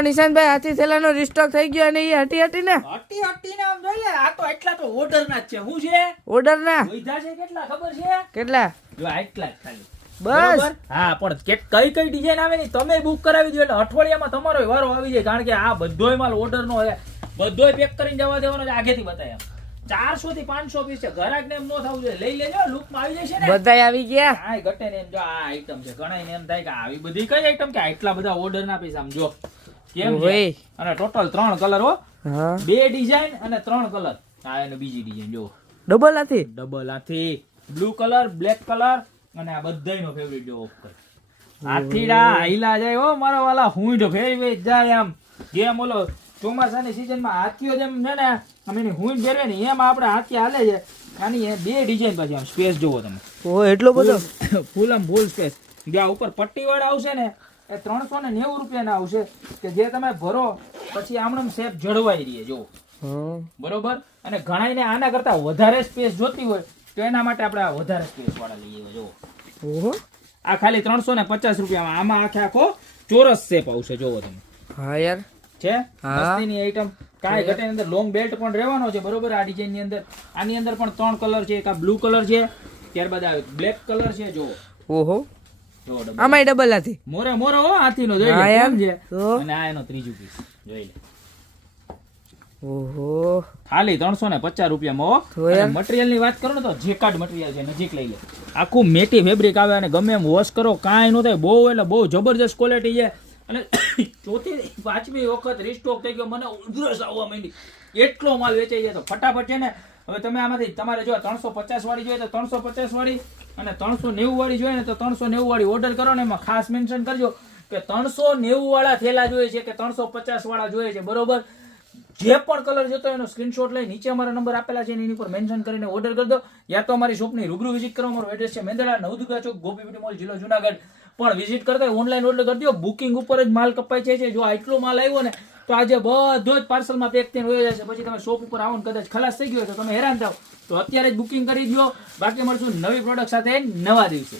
આખો નિશાંતભાઈ હાથી થેલાનો રિસ્ટોક થઈ ગયો અને એ હટી ને હટી ને આમ જોઈએ આ તો એટલા તો ઓર્ડર ના જ છે હું છે ઓર્ડર ના વૈધા છે કેટલા ખબર છે કેટલા જો આટલા જ ખાલી બસ બરોબર? હા પણ કઈ કઈ ડિઝાઇન આવે ને તમે બુક કરાવી દો એટલે અઠવાડિયામાં તમારો વારો આવી જાય કારણ કે આ બધોય માલ ઓર્ડર નો છે બધોય પેક કરીને જવા દેવાનો છે આગેથી બતાય 400 થી 500 પીસ છે ઘરાક ને એમ નો થવું જોઈએ લઈ લેજો લુક માં આવી જશે ને બધાય આવી ગયા આ ઘટે ને એમ જો આ આઈટમ છે ઘણા ને એમ થાય કે આવી બધી કઈ આઈટમ કે આટલા બધા ઓર્ડર ના પીસ આમ જો કેમ છે ઓય. અને ટોટલ 3 કલર હો હા 2 ડિઝાઇન અને 3 કલર આ એને બીજી ડિઝાઇન જો ડબલ હાથી ડબલ હાથી બ્લુ કલર બ્લેક કલર અને આ બધાયનો ફેવરિટ જો ઓફ કર હાથીડા આઈલા જાય હો મારા વાલા હુંડ ફેરવે જાય આમ જેમ ઓલો ચોમાસાની સીઝનમાં હાથીઓ જેમ છે ને અમે એની હુંડ ફેરવે ને એમ આપણે હાથી હાલે છે આની એ 2 ડિઝાઇન પછી આમ સ્પેસ જોવો તમે ઓ એટલો બધો ફૂલ આમ ફૂલ સ્પેસ જે આ ઉપર પટ્ટી વાળા આવશે ને એ 390 રૂપિયાના આવશે કે જે તમે ભરો પછી આમણમ શેપ જળવાઈ રહે જો હા બરોબર અને ઘણાઈને આના કરતા વધારે સ્પેસ જોતી હોય તો એના માટે આપણે આ વધારે સ્પેસ વાળા લઈએ જો ઓહો આ ખાલી 350 રૂપિયામાં આમાં આખે આખો ચોરસ શેપ આવશે જોવો તમે હા યાર છે હા. મસ્તીની આઈટમ કાંઈ ઘટે ની અંદર લોંગ બેલ્ટ પણ રહેવાનો છે બરોબર આ ડિઝાઇન ની અંદર આની અંદર પણ 3 કલર છે એક આ બ્લુ કલર છે ત્યારબાદ આ બ્લેક કલર છે જો ઓહો જો double. આમાંય ડબલ હાથી મોરે મોરે હો હાથીનો જોઈ હા લે યાર. કેમ છે તો? અને આ એનો ત્રીજું પીસ જોઈ લે ઓહો ખાલી 350 રૂપિયામાં હો તો યાર. મટીરિયલ ની વાત કરો ને તો જેકાર્ડ મટીરિયલ છે નજીક લઈ લે આખું મેટી ફેબ્રિક આવે અને ગમે એમ વોશ કરો કાંઈ ન થાય બહુ એટલે બહુ જબરજસ્ત ક્વોલિટી છે અને ચોથી પાંચમી વખત રીસ્ટોક થઈ ગયો મને ઉધરસ આવવા માંડી એટલો માલ વેચાઈ જાય તો ફટાફટ છે ને હવે તમે આમાંથી તમારે જો 350 વાળી જોઈએ તો 350 વાળી અને 390 વાળી જોઈએ ને તો 390 વાળી ઓર્ડર કરો ને એમાં ખાસ મેન્શન કરજો કે 390 વાળા થેલા જોઈએ છે કે 350 વાળા જોઈએ છે બરોબર જે પણ કલર જોતો હોય એનો સ્ક્રીનશોટ લઈ નીચે અમારા નંબર આપેલા છે એની ઉપર મેન્શન કરીને ઓર્ડર કરી દો યા તો અમારી શોપની રૂબરૂ વિઝિટ કરો અમારો એડ્રેસ છે મેંદડા નવદુર્ગા ચોક ગોપી બ્યુટી મોલ જિલ્લો જુનાગઢ પણ વિઝિટ કરતા ઓનલાઈન ઓર્ડર કરી દો બુકિંગ ઉપર જ માલ કપાય છે જો આટલો માલ આવ્યો ને તો આજે બધો જ પાર્સલમાં પેક થઈને વયો જશે પછી તમે શોપ ઉપર આવો ને કદાચ ખલાસ થઈ ગયો હોય તો તમે હેરાન થાવ તો અત્યારે જ બુકિંગ કરી દો બાકી મળશું નવી પ્રોડક્ટ સાથે નવા દિવસે